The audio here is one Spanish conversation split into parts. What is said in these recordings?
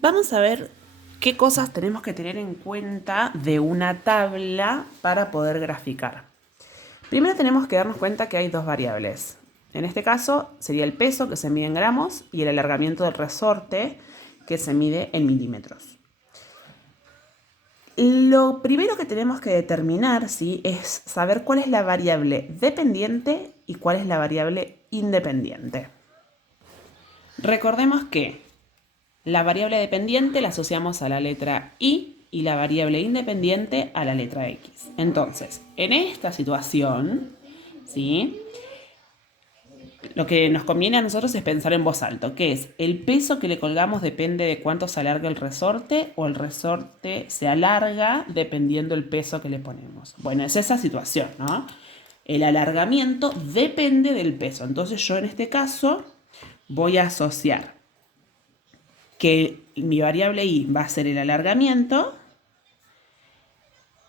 Vamos a ver qué cosas tenemos que tener en cuenta de una tabla para poder graficar. Primero tenemos que darnos cuenta que hay dos variables. En este caso sería el peso, que se mide en gramos, y el alargamiento del resorte, que se mide en milímetros. Lo primero que tenemos que determinar, ¿sí?, es saber cuál es la variable dependiente y cuál es la variable independiente. Recordemos que la variable dependiente la asociamos a la letra y la variable independiente a la letra X. Entonces, en esta situación, ¿sí?, lo que nos conviene a nosotros es pensar en voz alta, que es el peso que le colgamos depende de cuánto se alarga el resorte, o el resorte se alarga dependiendo del peso que le ponemos. Bueno, es esa situación, ¿no? El alargamiento depende del peso. Entonces yo en este caso voy a asociar que mi variable y va a ser el alargamiento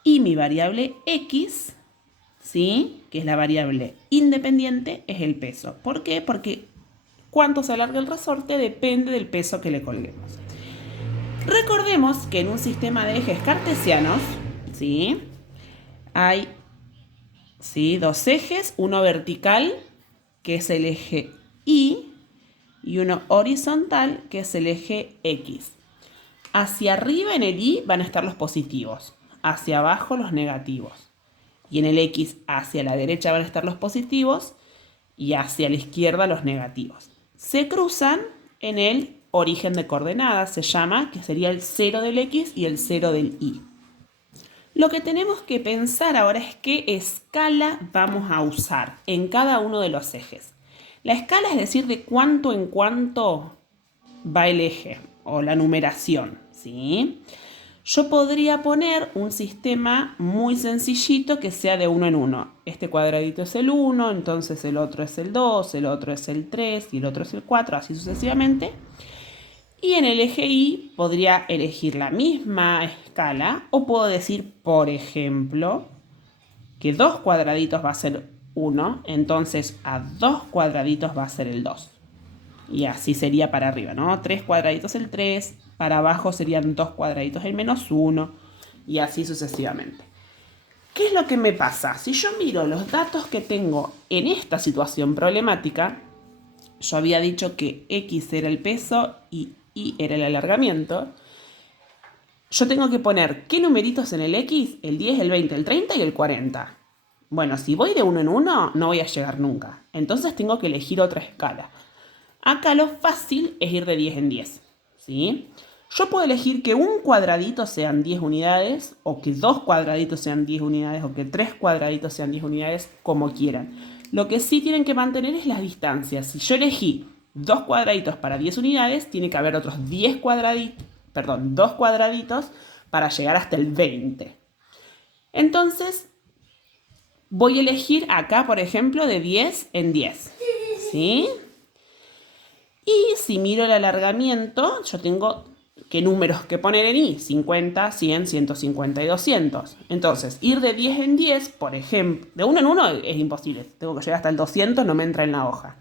y mi variable x, ¿sí?, que es la variable independiente, es el peso. ¿Por qué? Porque cuánto se alarga el resorte depende del peso que le colguemos. Recordemos que en un sistema de ejes cartesianos, ¿sí?, hay, ¿sí?, dos ejes, uno vertical, que es el eje Y, y uno horizontal, que es el eje X. Hacia arriba en el Y van a estar los positivos, hacia abajo los negativos. Y en el X hacia la derecha van a estar los positivos y hacia la izquierda los negativos. Se cruzan en el origen de coordenadas, se llama, que sería el 0 del X y el 0 del Y. Lo que tenemos que pensar ahora es qué escala vamos a usar en cada uno de los ejes. La escala es decir de cuánto en cuánto va el eje o la numeración, ¿sí? Yo podría poner un sistema muy sencillito que sea de 1 en 1. Este cuadradito es el 1, entonces el otro es el 2, el otro es el 3 y el otro es el 4, así sucesivamente. Y en el eje Y podría elegir la misma escala, o puedo decir, por ejemplo, que 2 cuadraditos va a ser 1, entonces a 2 cuadraditos va a ser el 2. Y así sería para arriba, ¿no? 3 cuadraditos el 3, para abajo serían 2 cuadraditos el menos 1, y así sucesivamente. ¿Qué es lo que me pasa? Si yo miro los datos que tengo en esta situación problemática, yo había dicho que X era el peso y Y era el alargamiento. Yo tengo que poner qué numeritos en el X, el 10, el 20, el 30 y el 40. Bueno, si voy de 1 en 1, no voy a llegar nunca. Entonces tengo que elegir otra escala. Acá lo fácil es ir de 10 en 10, ¿sí? Yo puedo elegir que un cuadradito sean 10 unidades, o que 2 cuadraditos sean 10 unidades, o que 3 cuadraditos sean 10 unidades, como quieran. Lo que sí tienen que mantener es las distancias. Si yo elegí 2 cuadraditos para 10 unidades, tiene que haber otros 10 cuadraditos, perdón, 2 cuadraditos para llegar hasta el 20. Entonces, voy a elegir acá, por ejemplo, de 10 en 10, ¿sí? Y si miro el alargamiento, yo tengo qué números que poner en Y: 50, 100, 150 y 200. Entonces, ir de 10 en 10, por ejemplo, de 1 en 1 es imposible. Tengo que llegar hasta el 200, no me entra en la hoja.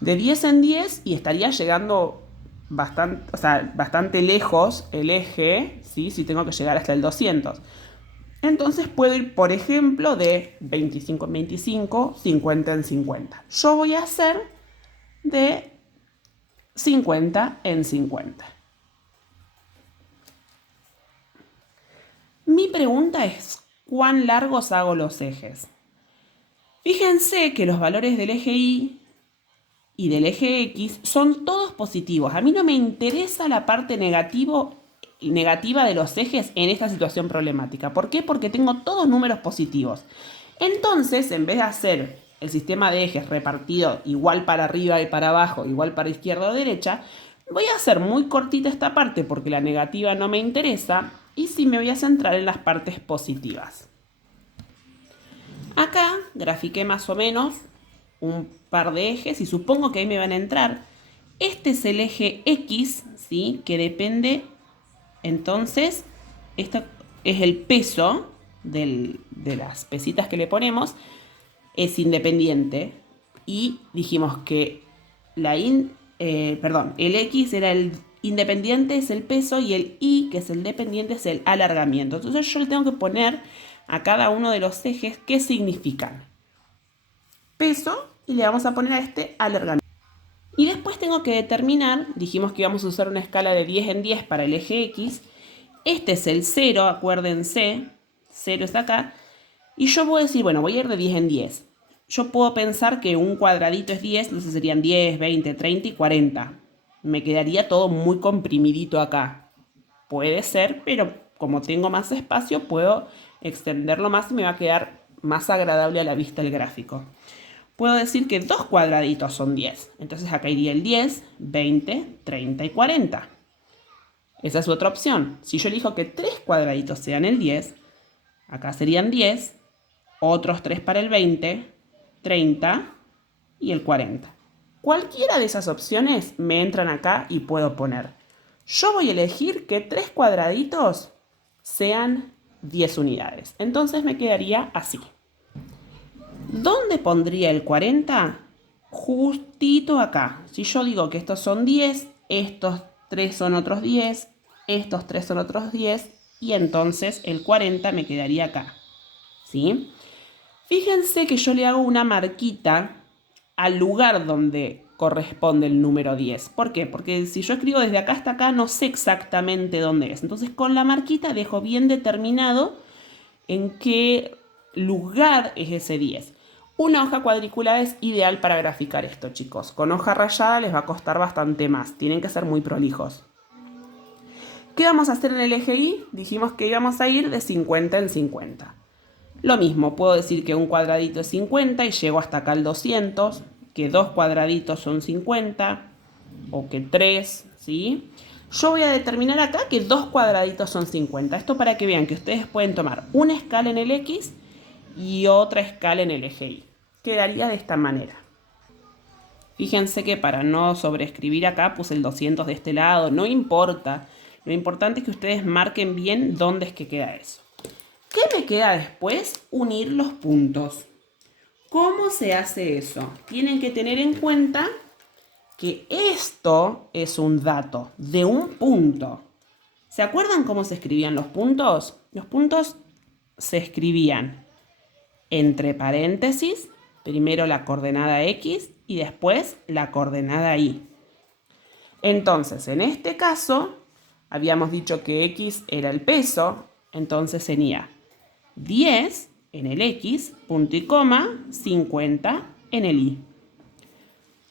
De 10 en 10 y estaría llegando bastante lejos el eje, ¿sí?, si tengo que llegar hasta el 200. Entonces puedo ir, por ejemplo, de 25 en 25, 50 en 50. Yo voy a hacer de 50 en 50. Mi pregunta es, ¿cuán largos hago los ejes? Fíjense que los valores del eje Y y del eje X son todos positivos. A mí no me interesa la parte negativa de los ejes en esta situación problemática. ¿Por qué? Porque tengo todos números positivos. Entonces, en vez de hacer el sistema de ejes repartido igual para arriba y para abajo, igual para izquierda o derecha, voy a hacer muy cortita esta parte porque la negativa no me interesa, y sí me voy a centrar en las partes positivas. Acá grafiqué más o menos un par de ejes y supongo que ahí me van a entrar. Este es el eje X, ¿sí?, que depende, entonces, esto es el peso de las pesitas que le ponemos, es independiente, y dijimos que el X era independiente es el peso y el I, que es el dependiente, es el alargamiento. Entonces yo le tengo que poner a cada uno de los ejes qué significan. Peso y le vamos a poner a este alargamiento. Y después tengo que determinar, dijimos que íbamos a usar una escala de 10 en 10 para el eje X. Este es el 0, acuérdense, 0 está acá. Y yo puedo decir, bueno, voy a ir de 10 en 10. Yo puedo pensar que un cuadradito es 10, entonces serían 10, 20, 30 y 40. Me quedaría todo muy comprimidito acá. Puede ser, pero como tengo más espacio, puedo extenderlo más y me va a quedar más agradable a la vista el gráfico. Puedo decir que 2 cuadraditos son 10. Entonces acá iría el 10, 20, 30 y 40. Esa es otra opción. Si yo elijo que 3 cuadraditos sean el 10, acá serían 10, otros 3 para el 20, 30 y el 40. Cualquiera de esas opciones me entran acá y puedo poner. Yo voy a elegir que 3 cuadraditos sean 10 unidades. Entonces me quedaría así. ¿Dónde pondría el 40? Justito acá. Si yo digo que estos son 10, estos 3 son otros 10, estos 3 son otros 10, y entonces el 40 me quedaría acá. ¿Sí? Fíjense que yo le hago una marquita al lugar donde corresponde el número 10. ¿Por qué? Porque si yo escribo desde acá hasta acá no sé exactamente dónde es. Entonces con la marquita dejo bien determinado en qué lugar es ese 10. Una hoja cuadriculada es ideal para graficar esto, chicos. Con hoja rayada les va a costar bastante más. Tienen que ser muy prolijos. ¿Qué vamos a hacer en el eje Y? Dijimos que íbamos a ir de 50 en 50. Lo mismo, puedo decir que un cuadradito es 50 y llego hasta acá al 200, que 2 cuadraditos son 50, o que 3, ¿sí? Yo voy a determinar acá que 2 cuadraditos son 50. Esto para que vean que ustedes pueden tomar una escala en el X y otra escala en el eje Y. Quedaría de esta manera. Fíjense que para no sobreescribir acá puse el 200 de este lado, no importa. Lo importante es que ustedes marquen bien dónde es que queda eso. ¿Qué me queda después? Unir los puntos. ¿Cómo se hace eso? Tienen que tener en cuenta que esto es un dato de un punto. ¿Se acuerdan cómo se escribían los puntos? Los puntos se escribían entre paréntesis, primero la coordenada X y después la coordenada Y. Entonces, en este caso, habíamos dicho que X era el peso, entonces sería 10 en el X, punto y coma, 50 en el Y.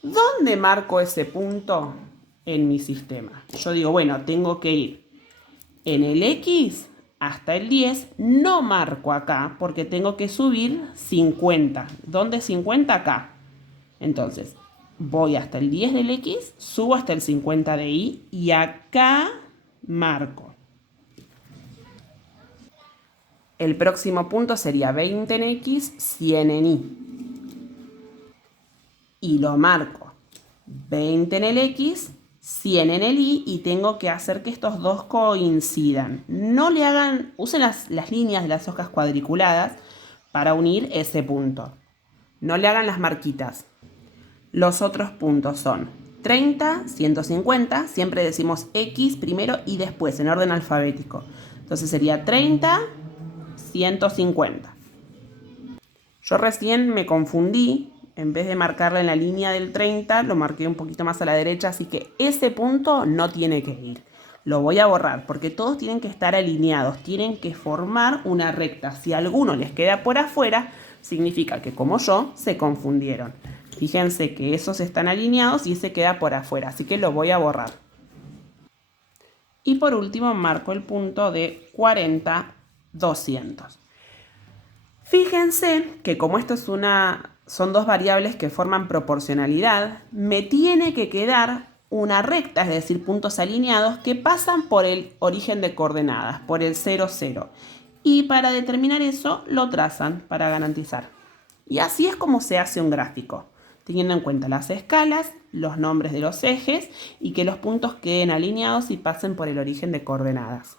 ¿Dónde marco ese punto en mi sistema? Yo digo, bueno, tengo que ir en el X hasta el 10, no marco acá porque tengo que subir 50. ¿Dónde 50? Acá. Entonces, voy hasta el 10 del X, subo hasta el 50 de Y y acá marco. El próximo punto sería 20 en X, 100 en Y. Y lo marco. 20 en el X, 100 en el Y y tengo que hacer que estos dos coincidan. No le hagan, usen las líneas de las hojas cuadriculadas para unir ese punto. No le hagan las marquitas. Los otros puntos son 30, 150, siempre decimos X primero y después en orden alfabético. Entonces sería 30, 150. Yo recién me confundí. En vez de marcarla en la línea del 30, lo marqué un poquito más a la derecha, así que ese punto no tiene que ir. Lo voy a borrar porque todos tienen que estar alineados, tienen que formar una recta. Si alguno les queda por afuera, significa que como yo, se confundieron. Fíjense que esos están alineados y ese queda por afuera, así que lo voy a borrar. Y por último marco el punto de 40, 200. Fíjense que como esto es son dos variables que forman proporcionalidad, me tiene que quedar una recta, es decir, puntos alineados que pasan por el origen de coordenadas, por el 0, 0. Y para determinar eso, lo trazan para garantizar. Y así es como se hace un gráfico, teniendo en cuenta las escalas, los nombres de los ejes y que los puntos queden alineados y pasen por el origen de coordenadas.